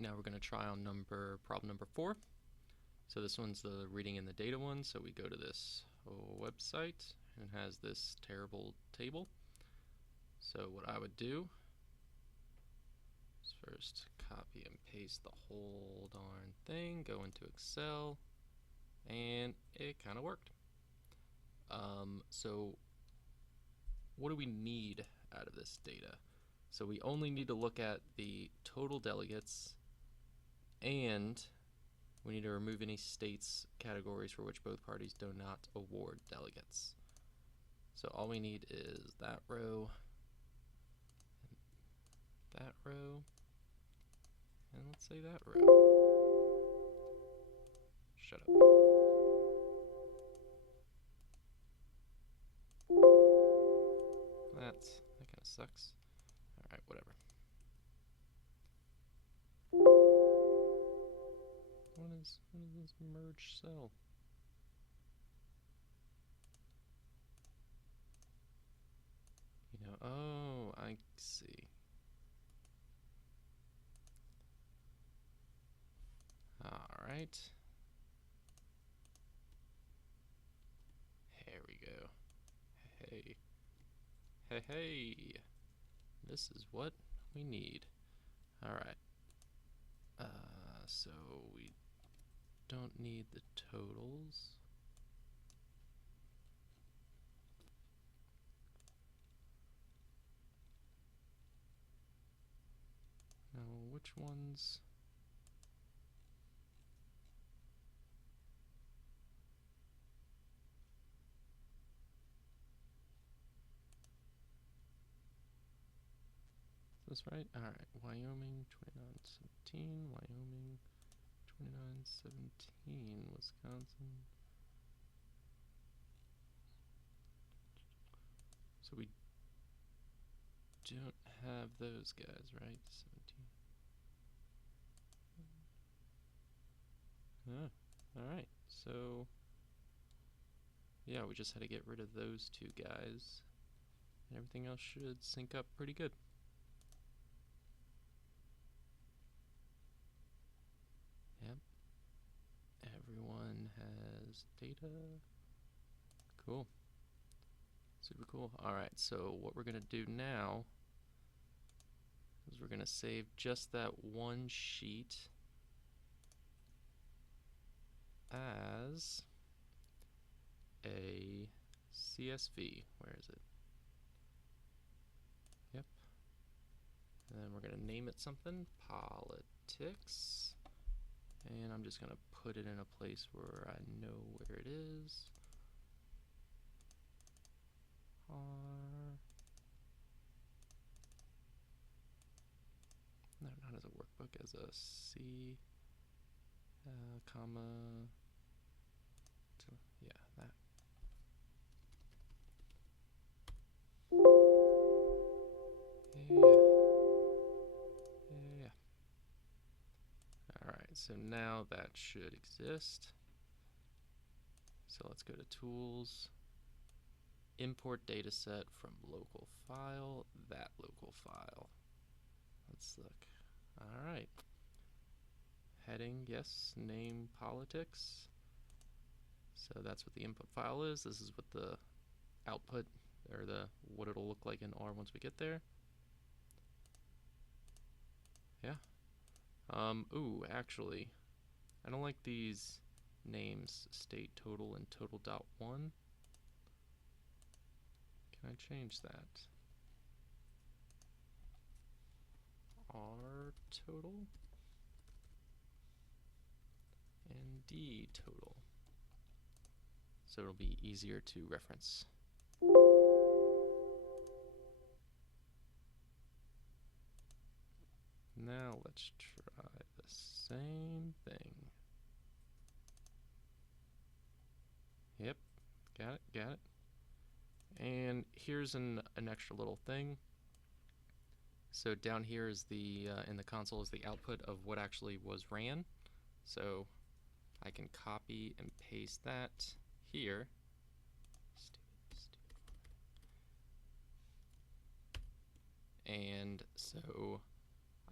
now we're going to try on problem number 4. So this one's the reading in the data one. So we go to this website and it has this terrible table. So what I would do is first copy and paste the whole darn thing, go into Excel, and it kind of worked. So what do we need out of this data? So we only need to look at the total delegates, and we need to remove any states categories for which both parties do not award delegates. So all we need is that row, and let's say that row. Shut up. That kind of sucks. Alright, whatever. What is this merge cell? You know, oh, I see. Alright. Here we go. Hey. Hey, hey. This is what we need. Alright. So we don't need the totals. Now, which ones? Is this right? Alright. Wyoming 2917, Wyoming 2917, Wisconsin. So we don't have those guys, right? 17. Alright, so yeah, we just had to get rid of those two guys. And everything else should sync up pretty good. Yep. Everyone has data. Cool. Super cool. Alright, so what we're going to do now is we're going to save just that one sheet as a CSV. Where is it? Yep. And then we're going to name it something, politics. And I'm just going to put it in a place where I know where it is. No, not as a workbook, as a C, comma, yeah, that. Yeah. Alright, so now that should exist. So let's go to Tools, Import Dataset from Local File, that local file. Let's look. Alright. Heading, yes, name politics. So that's what the input file is. This is what the output, or what it'll look like in R once we get there. Yeah. Ooh, actually, I don't like these names, state total and total.1. Can I change that? R total and D total. So it'll be easier to reference. Now let's try the same thing. Yep, got it. And here's an extra little thing. So down here is the, in the console is the output of what actually was ran. So I can copy and paste that here. And so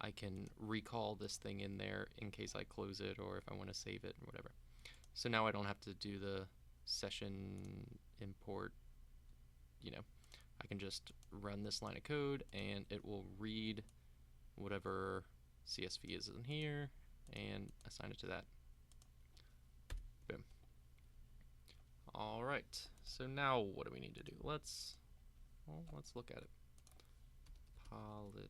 I can recall this thing in there in case I close it or if I want to save it or whatever. So now I don't have to do the session import, I can just run this line of code and it will read whatever CSV is in here and assign it to that. Boom. All right, so now what do we need to do? Let's look at it. Politics.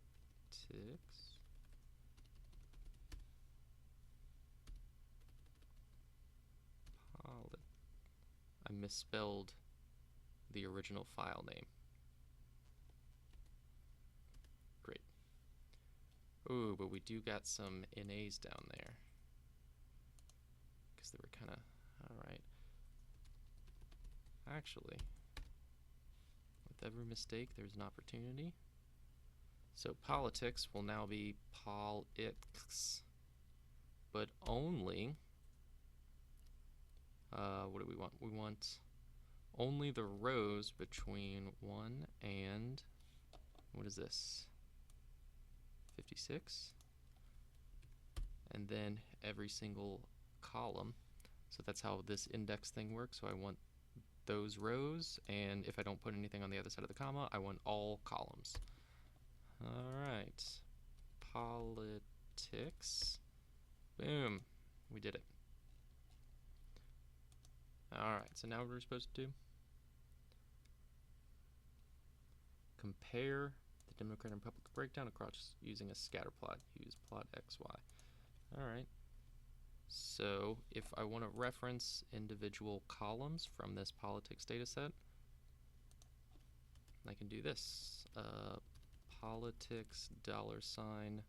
I misspelled the original file name. Great. Ooh, but we do got some NAs down there. Because they were kind of, alright. Actually, with every mistake, there's an opportunity. So politics will now be politics, but only, what do we want? We want only the rows between 1 and, what is this? 56? And then every single column. So that's how this index thing works. So I want those rows, and if I don't put anything on the other side of the comma, I want all columns. Alright. Politics. Boom. We did it. Alright, so now what we're supposed to do? Compare the Democratic and Republican breakdown across using a scatter plot. Use plot XY. Alright. So if I want to reference individual columns from this politics dataset, I can do this. Politics $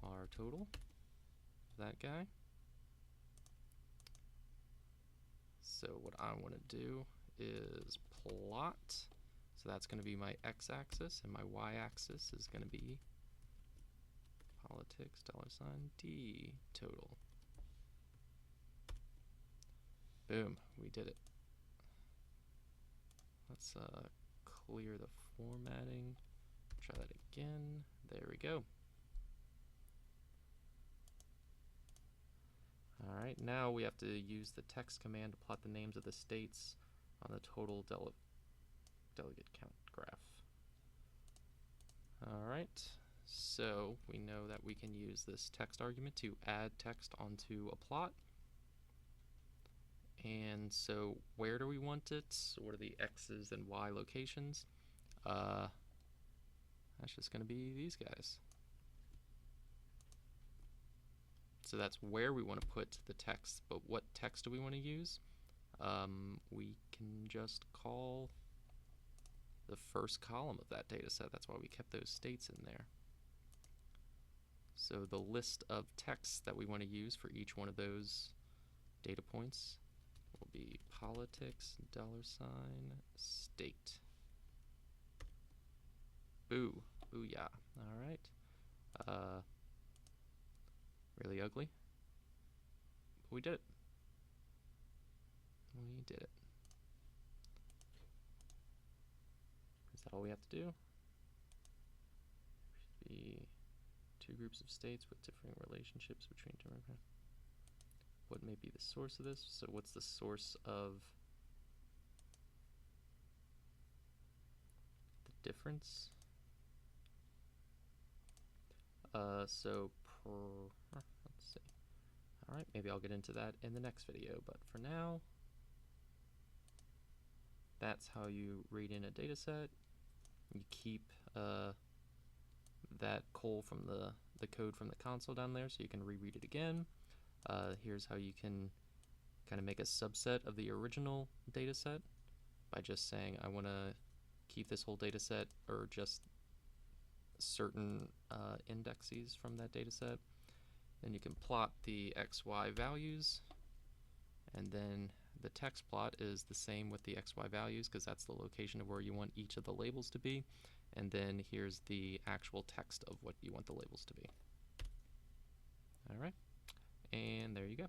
R total. That guy. So what I want to do is plot. So that's going to be my x-axis, and my y-axis is going to be politics $D total. Boom, we did it. Let's clear the formatting. Try that again. There we go. Alright, now we have to use the text command to plot the names of the states on the total delegate count graph. Alright, so we know that we can use this text argument to add text onto a plot. And so where do we want it? So what are the X's and Y locations? That's just going to be these guys. So that's where we want to put the text, but what text do we want to use? We can just call the first column of that data set. That's why we kept those states in there. So the list of texts that we want to use for each one of those data points will be politics $state. Boo. Booyah. Alright. Really ugly. But we did it. We did it. Is that all we have to do? There should be two groups of states with differing relationships between different. What may be the source of this? So what's the source of the difference? Let's see. Alright, maybe I'll get into that in the next video, but for now, that's how you read in a data set. You keep that call from the code from the console down there so you can reread it again. Here's how you can kind of make a subset of the original data set by just saying I want to keep this whole data set or just certain indexes from that data set. Then you can plot the XY values, and then the text plot is the same with the XY values because that's the location of where you want each of the labels to be. And then here's the actual text of what you want the labels to be. Alright, and there you go.